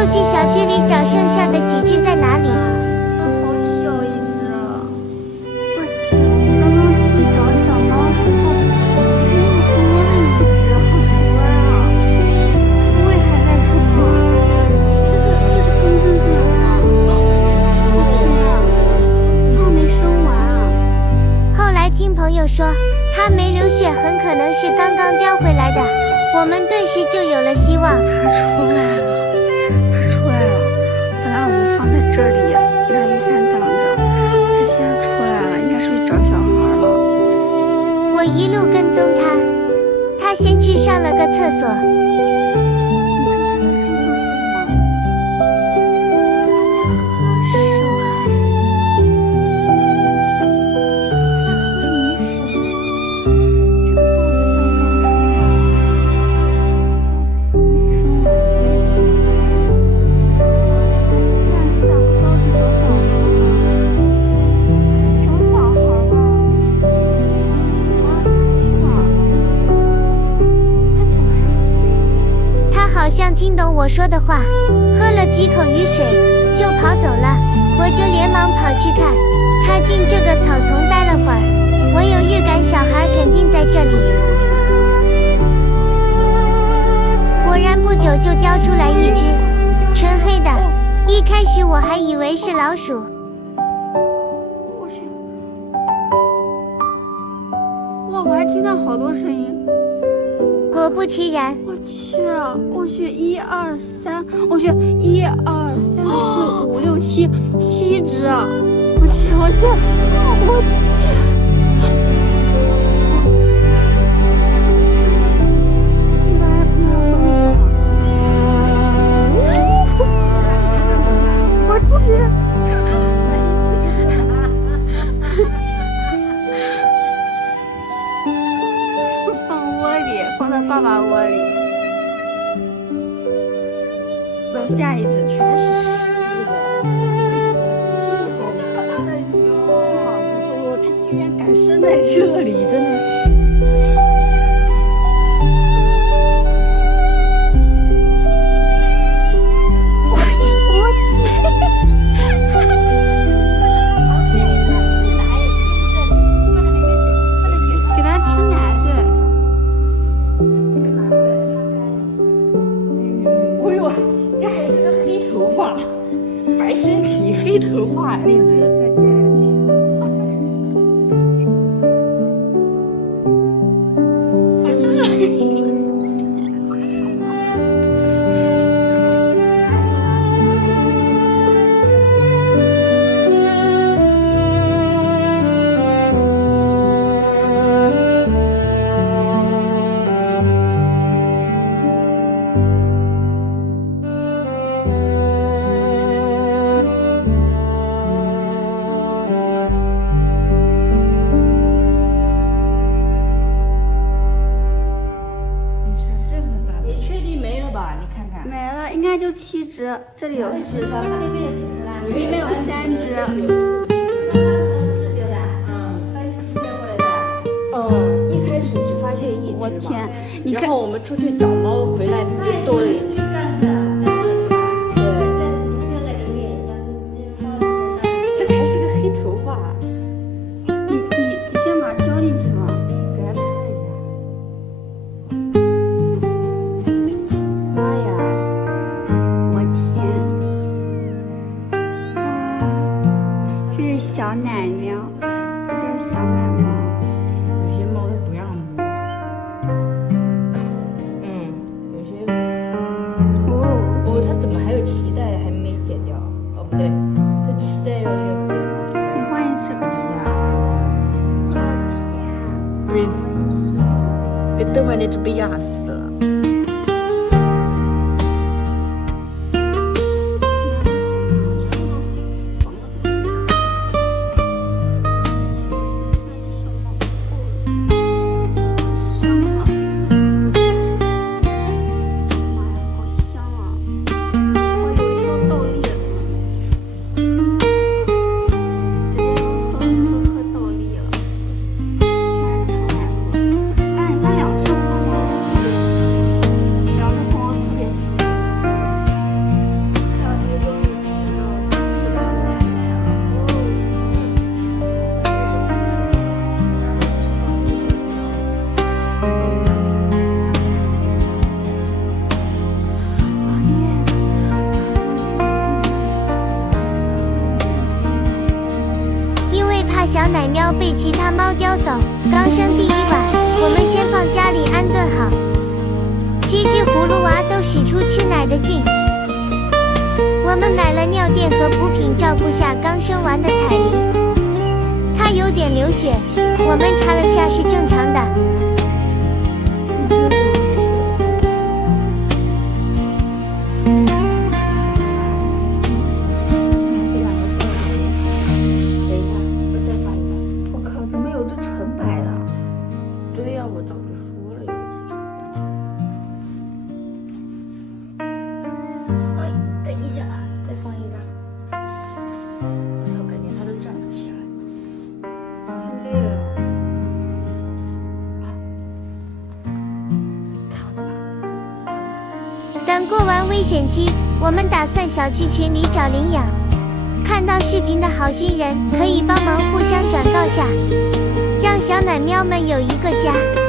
就去小區裡找剩下的幾隻在哪裡。這好小一隻啊！我去，我剛剛出去找小貓時候，又多了一隻，好奇怪啊！不会還在生嗎？這是刚生出來的嗎？我天啊，它還沒生完啊！後來聽朋友說，它沒流血，很可能是剛剛叼回來的。我們頓時就有了希望。它出來了。本來我們放在這裡，拿雨傘擋着，它现在出來了，應該出去找小孩了。我一路跟蹤它，它先去上了個廁所。好像聽懂我說的話，喝了幾口雨水就跑走了。我就連忙跑去看，他進這個草叢待了會兒，我有預感小孩肯定在這裡。果然不久就叼出來一隻純黑的，一開始我還以為是老鼠。我去，哇，我還聽到好多聲音。果不其然，我去，1、2、3，我去1、2、3、4、5、6、7隻，我去，一般我去。放在爸爸窩裡，走下一隻，全是濕的。這麼大的雨哦，它居然敢生在這裡，真的是。白身體黑頭髮那隻，再加上去。没了，應該就7隻，這裡有4隻，那邊有幾隻啦？裡面有3隻。一開始只發現一隻。我天，你看，然後我們出去找貓回來就多了一隻。這個還是個黑頭髮。你先把它丟進去吧，給它擦一下。這是小奶喵，這是小奶猫。有些貓它不讓摸。有些。它怎麼還有脐帶還沒剪掉？哦，不對，這臍帶要剪了。你換一隻底下。好甜。別等會那隻被壓死了。小奶喵被其他貓叼走。剛生第一晚，我們先放家裡安頓好。7隻葫蘆娃都使出吃奶的勁。我們買了尿墊和補品，照顧下剛生完的彩鈴。她有點流血，我們查了下是正常的。等過完危險期，我們打算小區群裡找領養。看到視頻的好心人可以幫忙互相轉告下，讓小奶喵們有一個家。